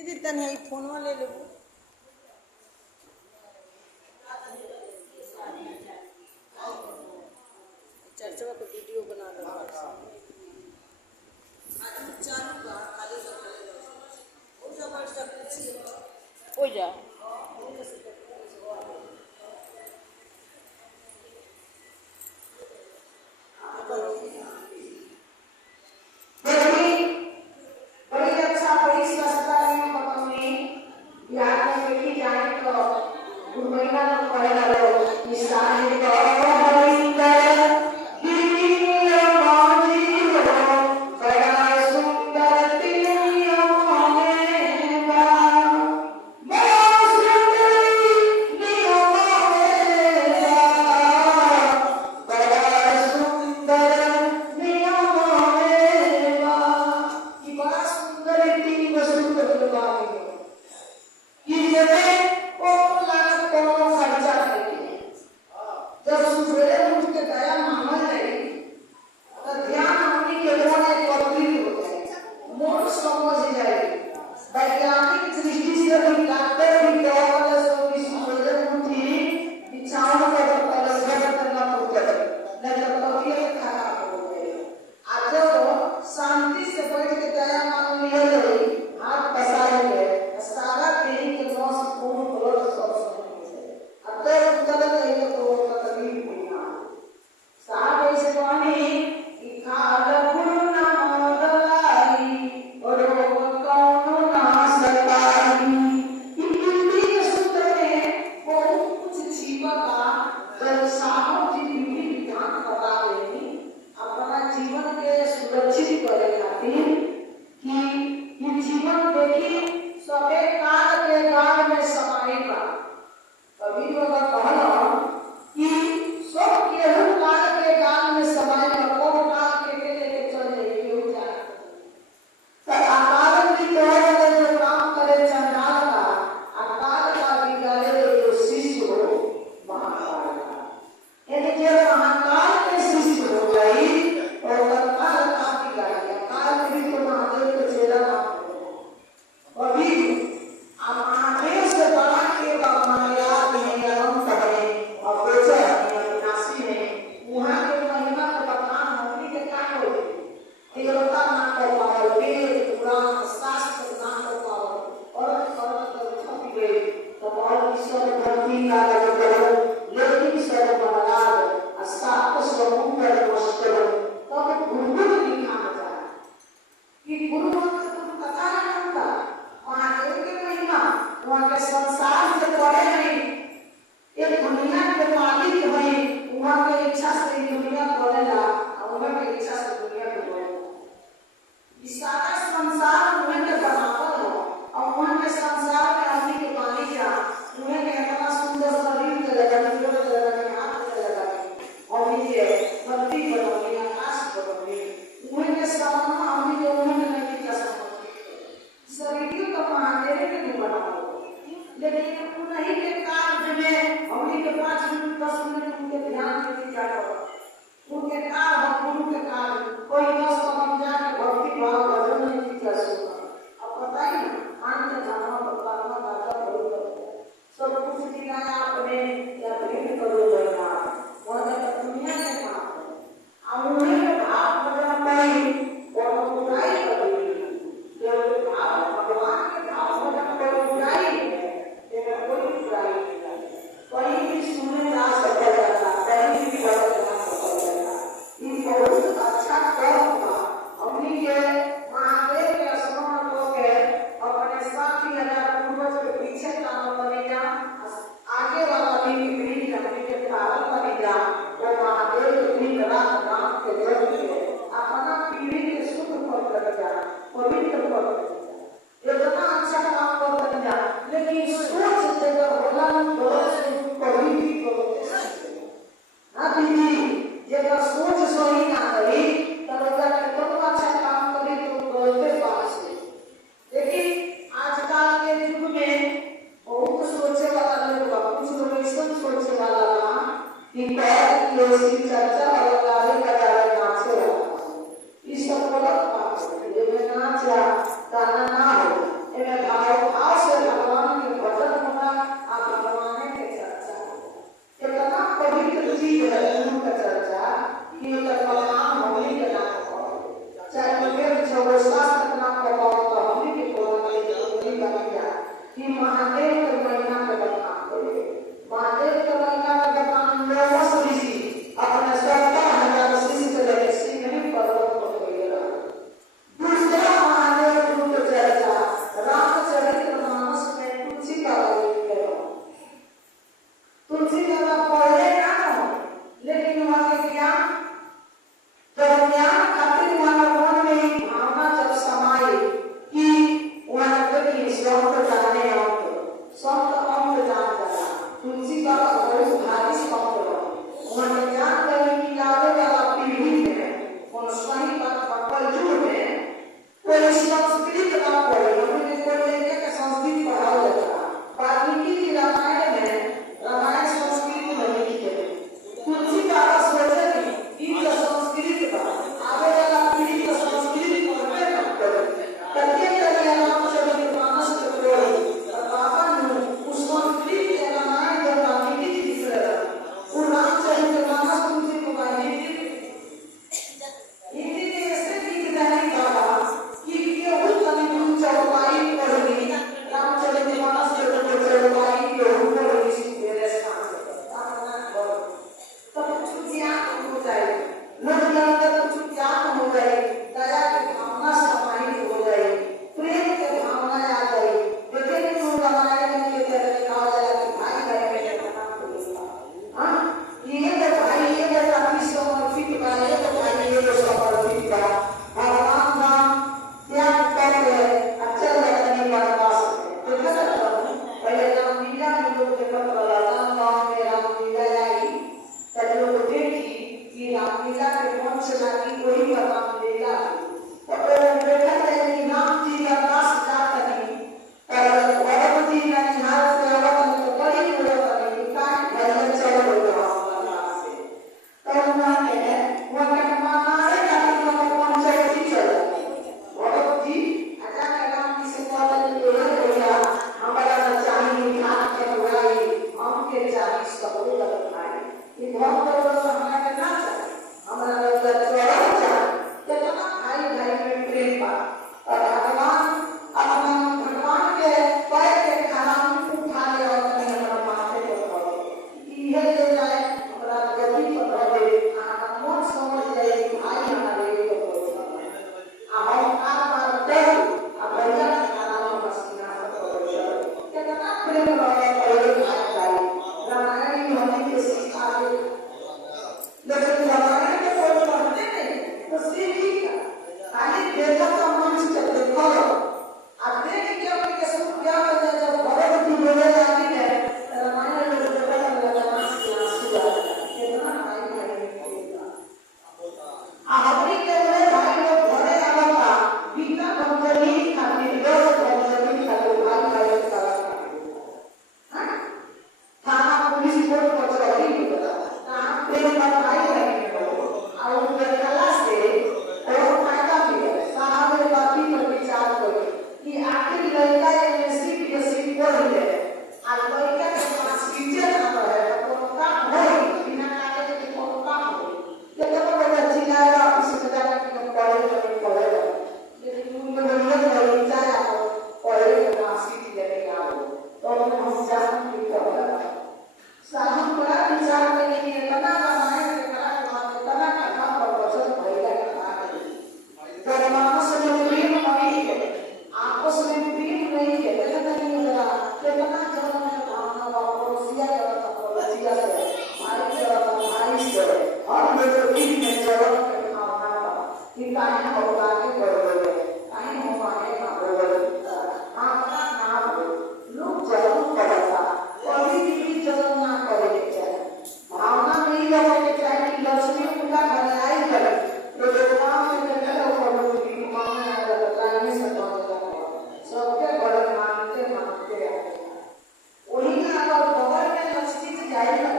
दीदी तनी फोनवा ले लो। चर्चा को वीडियो बना लो। हो जा आगे वाला भी प्रारंभ बनेगा। लड़का एमएससी पीएचडी पढ़ ले आ लड़का के पास टीचर ना रहे तो काम होई बिना कागज के कोनो काम होई केतना बड़ा जिला ऑफिस में जाके पढ़े लेकिन उन लोग नहीं चाहे पढ़े के पास सीट लेके आओ तो हम जान की पढ़ा साहब बड़ा विचार करने के लिए बना बनाए के कला के तना का काम पर वचन भइला के बात परमात्मा से प्रेम नहीं है आपस में प्रेम नहीं है कहता नहीं जरा कितना जन्म में भावना पड़ोसिया का पड़ोसिया से भाई से और मेरे दिल में जन्म के भावना कि काहे होगा के बढ़ोगे काहे होगा ना बढ़ोगे आपका नाम लोग जरूर पड़ता कभी भी जन्म ना करे भावना नहीं रहे चाहिए कि लक्ष्मी पूजा घर आई करे तो देवता में कहते हो भगवती माने आगे नहीं सकता सबके बड़े मानते मानते वही ना अगर खबर में लक्ष्मी से जाएगा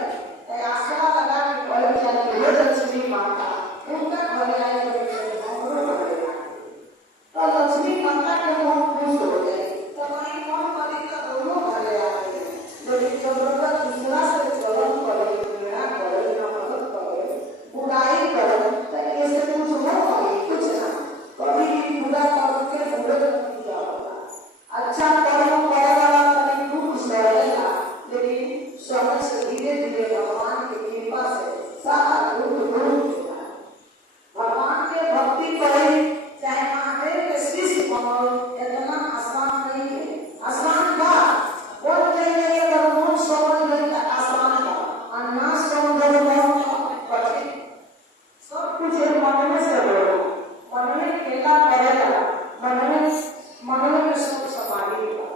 तो आशा लगा कि बड़े जाती है लक्ष्मी माता उनका घर आई करे हमरो बनेगा तो लक्ष्मी माता के हम खुश हो जाए तो वही कौन बनेगा दोनों घर आए लेकिन जब दूसरा से चलन करे बुराई करे तो ऐसे कुछ हो पाए कुछ ना कभी बुरा करके बुरे नतीजा होगा अच्छा कर्म करे वाला कभी दुख सहेगा लेकिन समय से धीरे धीरे भगवान की कृपा से सारा दुख दूर होगा भगवान के भक्ति करे चाहे महादेव के शिष्य बनो इतना आसान नहीं है आसान का बोल रहे हैं अगर मन समझ गए तो आसान का और ना समझ गए कठिन सब कुछ मन में से बोलो मन में खेला करेगा मन में सब संभालेगा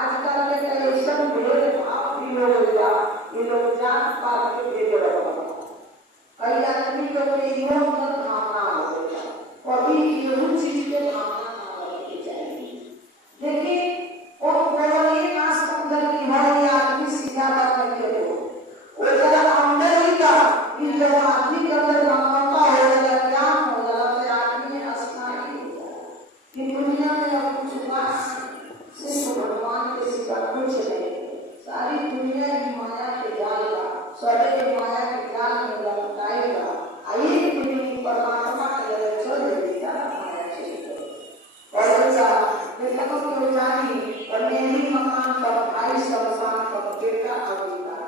आजकल के टेलीविजन भेद भाव भी हो गया ये लोग जात पात के भेद रखा कई आदमी लोग के योग में भावना हो गया कभी ये चीज के भावना ना रखनी चाहिए देखिए और बोले ना सुंदर की हर आदमी सीधा बात करके हो वो जरा अंदर ही का कि जब आदमी का अंदर मानवता हो जाए ज्ञान हो जाए आदमी अस्थायी हो जाए कि दुनिया में अब कुछ बात सिर्फ भगवान के सिवा कुछ नहीं सारी दुनिया की माया के जाल का सदैव माया के जाल में लपटाएगा आइए दुनिया परमात्मा के लिए छोड़ देगा माया से और ऐसा देखो कि जानी और मेरी मकान पर भाई शमशान पर बेटा आवेगा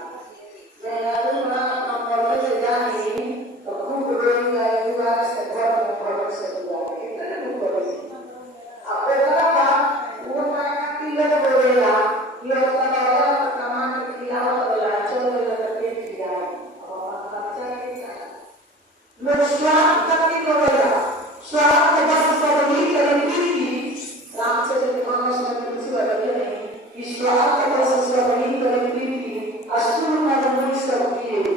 मैं याद बड़ा पढ़ने से जानी तो खूब रोएंगे युवा से घर में पढ़ने से हुआ कितने खूब रोएंगे अब बेटा का वो का किलर बोलेगा ये होता है कमान के खिलाओ वाला चल रहा है किया और बच्चा के लोग स्वार्थ करके बोलेगा स्वार्थ बस सब ही करेंगे रामचंद्र मानस में कुछ बदले नहीं ईश्वर का बस सब ही करेंगे असुर का मन सब किए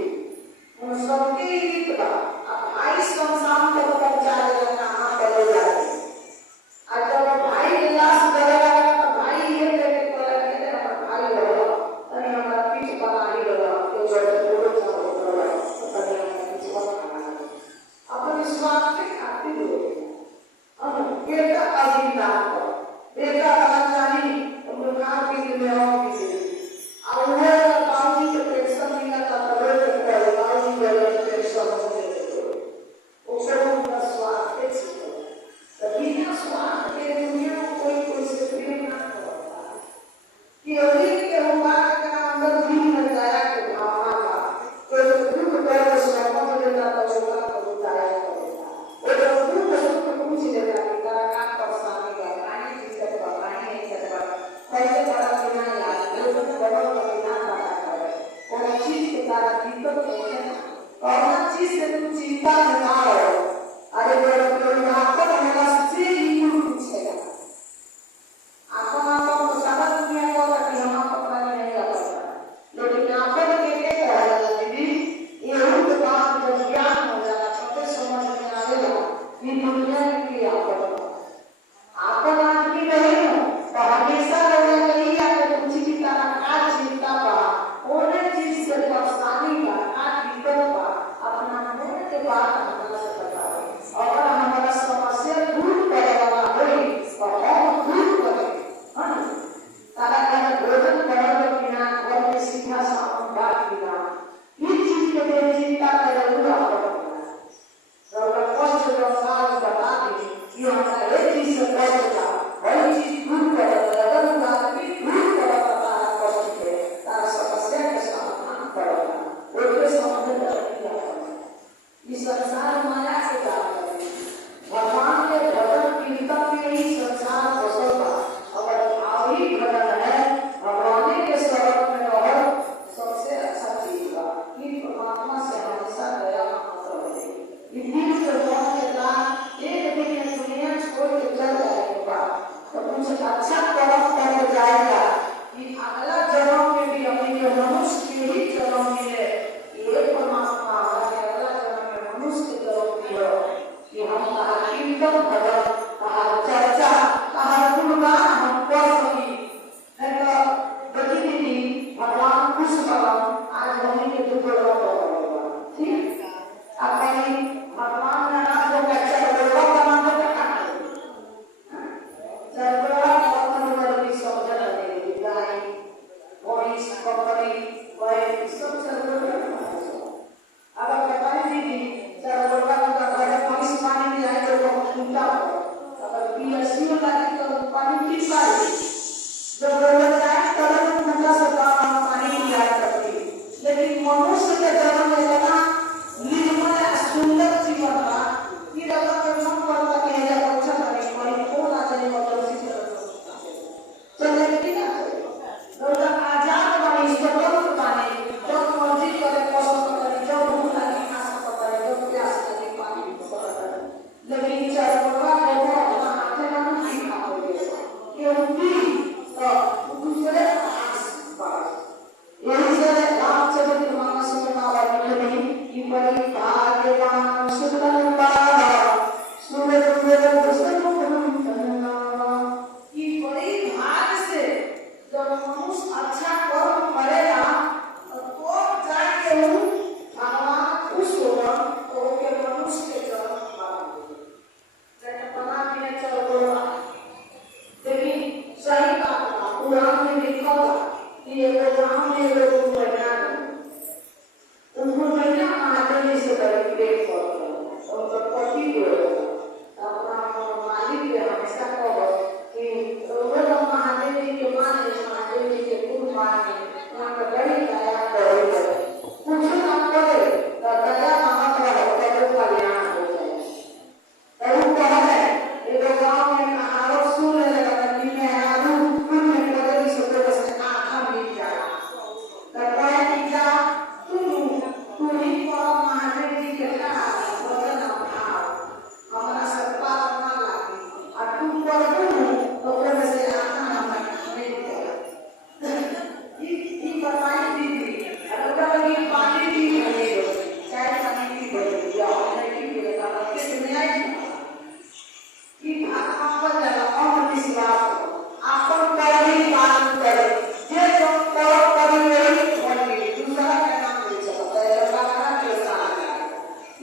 उन सबके रीत का अब भाई शमशान तक पहुंचा देगा कहां चले जाए आज जब भाई विलास करेगा तो भाई ये कहते बोलेंगे हमारा भाई हो तने हमारा पीछ बना ही लगा तो जो बोलो सब होगा तो तने हमारा पीछ बना अपने विश्वास के खातिर हो अब बेटा अजीब ना बेटा का जानी हम लोग के में हो पुराण में लिखा था कि ये गांव में लोग बना उनको मैंने महादेव से बड़े प्रेम करते हैं उनका पति को अपना मालिक के हमेशा कहो कि वो महादेव जी के माने महादेव जी के गुरु माने वहाँ का बड़ी दया करे कुछ ना करे तो दया मांगा तो कल्याण हो जाए। तब कहा है ये गाँव में कहावत सुन लगा नदी में आलू हमने कदम से तो बस आँखा बीत जाए लगाया टीका तू ही महादेव जी के वजन भाव हमारा सत्ता करना लागी और तुम पर तो फिर से आना हमें ये बताई दीदी अगर ये पानी भी बने चाय पानी भी बने या नहीं भी बने तो कितने आई कि आत्मा पर जरा और विश्वास आपन पर ही पालन करे जे जो पर मेरी बनी दूसरा का नाम ले सकता है बाबा के साथ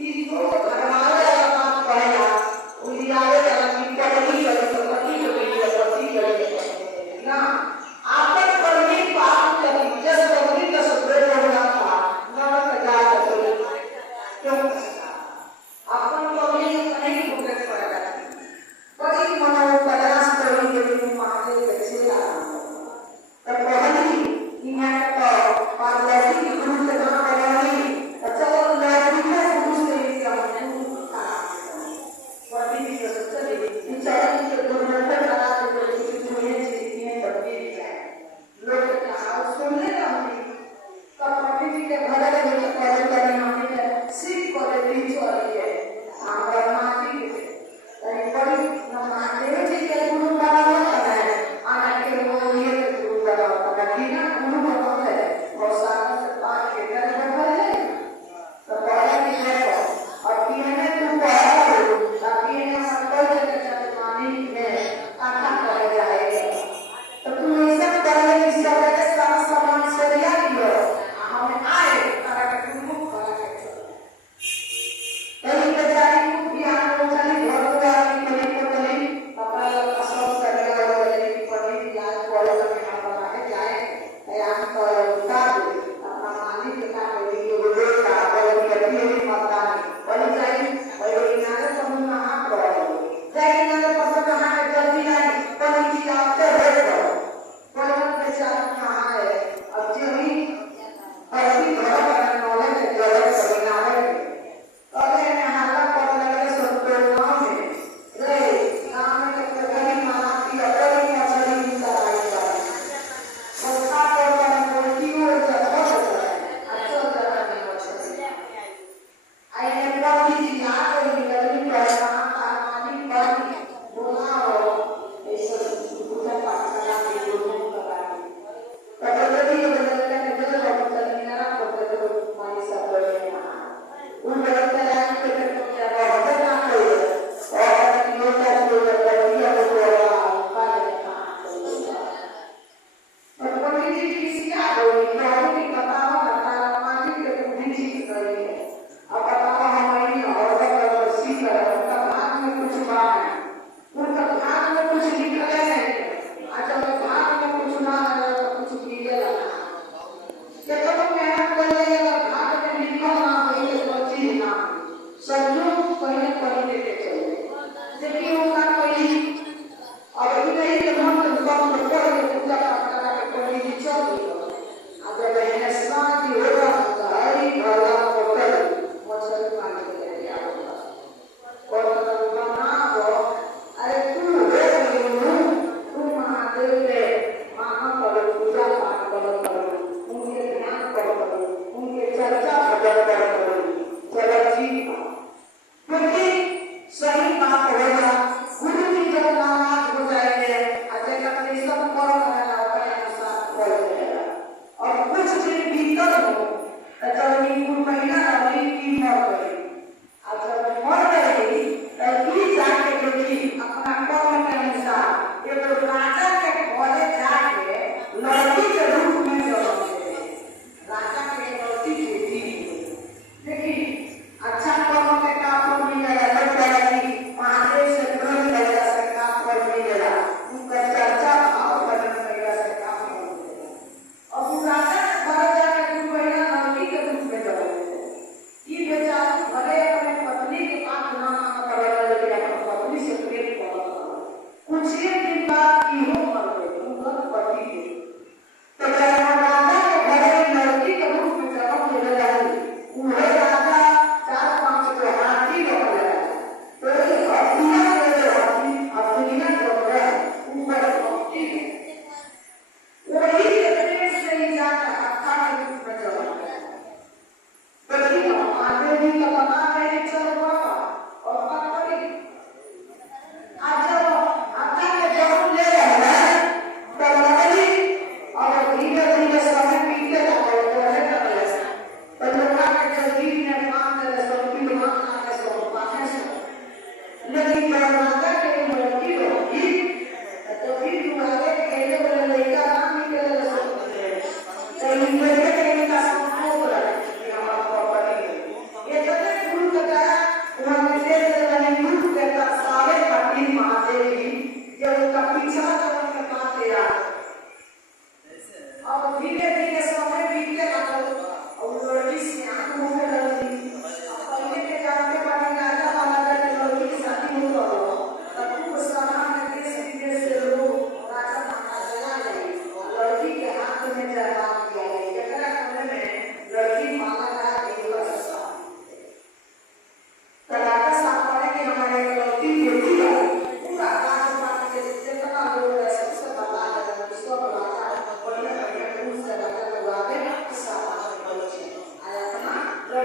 ये तो घरवाले का पहला उलियाए का की पटली करे तो पति करे ना आपन पर ही पालन करे जस बनी का सब्र होगा था नरक जाए तो क्यों आपन को भी नहीं भुगत पड़ेगा बड़ी मनो प्रयास करी के महादेव के सेवा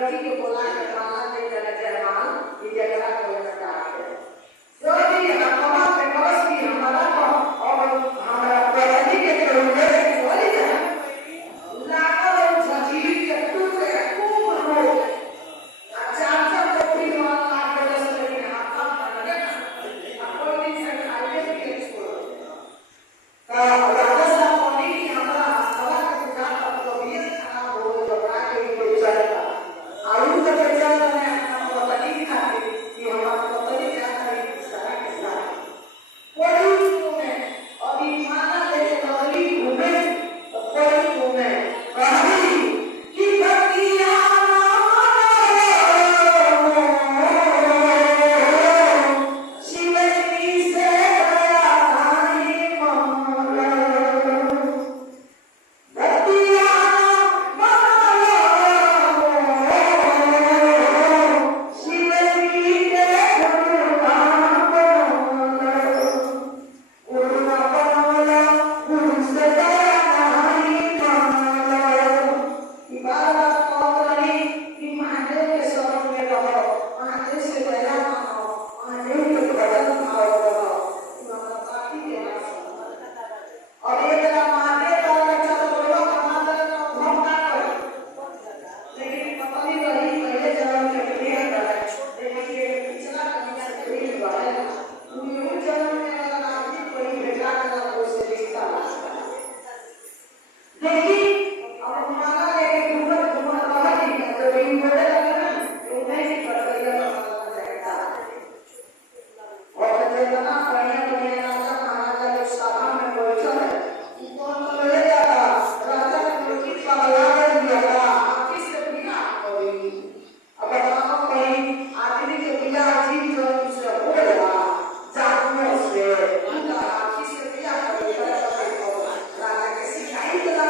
लड़की के बोला के माला दे के जयमाल ये जगह को लगा है जो भी हमारा फेमस भी हमारा और हमारा पहली के तोड़ने वाली है लाखों जजीर के टूट के खूब रो चार टोपी वाला के दस लेकिन हाथ लगे आपको दिन से खाइए के छोड़ राजस्थान पानी की हमारा हवा का दुकान पर तो भी खाना हो जो के बेचारा आलू का बेचारा ने हमको पता नहीं खाते कि हमारा पता नहीं क्या करे सारा के साथ कोई में अभी माना लेके नौकरी घूमे तो कोई में कहानी की भक्तिया शिवजी से बड़ा भाई मोला भक्तिया मोला शिवजी के भगवान मोला गुरु ना बोला गुरु से बड़ा भाई मोला इबादत करी कि महादेव के शरण में रहो महादेव से दया मांगो महादेव के भजन भाव करो हमारा बाकी के और ये जरा महादेव का अच्छा तो बोलो महादेव का हम ना करो लेकिन पता नहीं रही पहले जन्म के लिए है लेकिन ये पिछला कन्या से भी हुआ है न्यू जन्म में अगर आदमी कोई भेजा करना तो उससे रिश्ता देखिए अब माला लेके घूमर घूमर रही है तो इन बोले लगे ना तो नहीं भी कर रही है रहता और देखना बढ़िया बढ़िया राजा महाराजा लोग सभा में बैठे हैं कौन तो ले जाता राजा ने रोटी पगला दिया आखिर से बिना कोई अब बताओ कहीं आदमी के बिना जीव जंतु से हो गया जानवरों से उनका आखिर से बिना कोई राजा के सिखाई दिला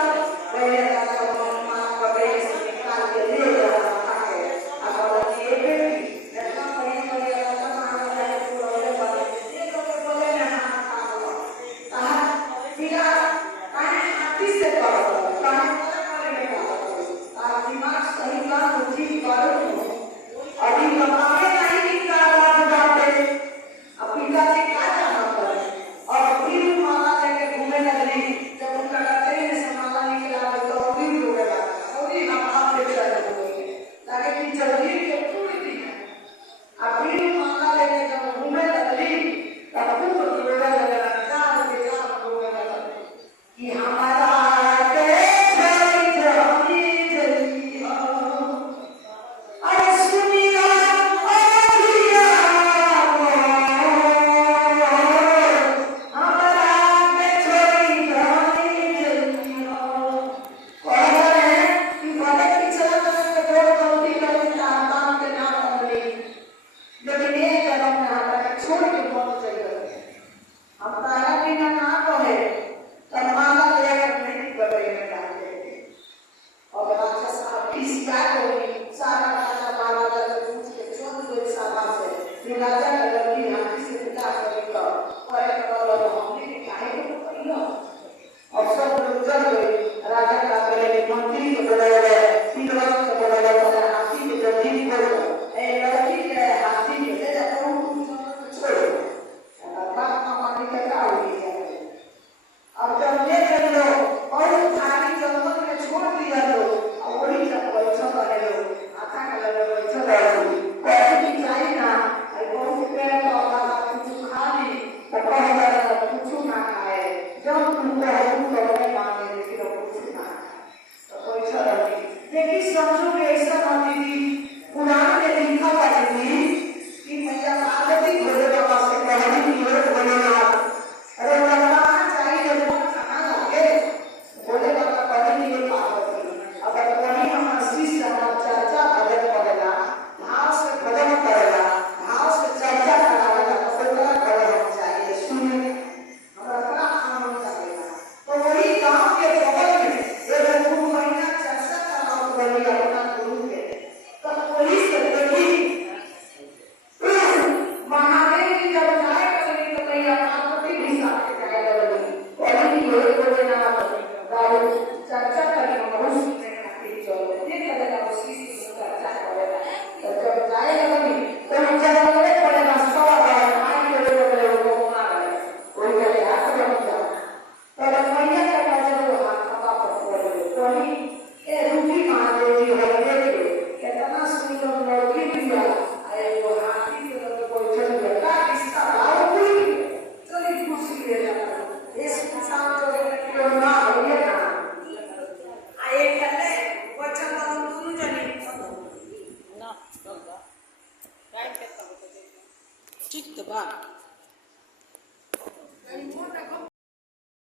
पहले राजा को मान पकड़े से निकाल के ले जा रहा है अब ये बेटी ऐसा कहीं कोई राजा महाराजा के पूरे बने ये तो बोले ना कहा बिना कहीं हाथी से करो कहीं करे में करो आप दिमाग सही काम बुद्धि करो अभी बतावे नहीं कि क्या बात बातें अब पिता जी क्या जाना करे और फिर माला लेके घूमने लगली जब उनका लड़के ने माला निकला तो भी रोने लगा और ही हम आप ले चले गए लगे कि जल्दी के पूरी दी अब फिर माला लेके जब घूमने लगली तब खूब रोने लगा जान के जान रोने लगा कि हमारा अरे सुनिया ओलिया हमारा के छोड़ी जानी जल्दी और कि भले की चला के दो गलती करी काम के नाम होली लेकिन ये जन्म में हमारा छोड़ के बहुत चाहिए हम तारा बिना ना कहे तब माला लेकर नहीं बदले डालते और राक्षस आप किस क्या होगी सारा राजा माला लगा पूछ के छोड़ दो सारा से फिर राजा का लड़की हाथी से पिता करेगा और एक बार हमने के काहे को करियो और सब लोग चल गए राजा का पहले मंत्री को बुलाया तीन लोग को बुलाया और हाथी के जल्दी बोल ए लड़की के हाथी के ले जा तुम छोड़ो बात ना मानी के का होगी अब जब ले चलो और थाली जंगल में छोड़ दिया लो और वही जब बैठो रहे लो आता का लगे बैठो रहे कोई भी जाए ना आई बहुत पेड़ पौधा कुछ खा ली तो कहेगा कुछ ना खाए जब तुमको हम करने मांगे लेकिन वो कुछ ना तो बैठो रहे दबा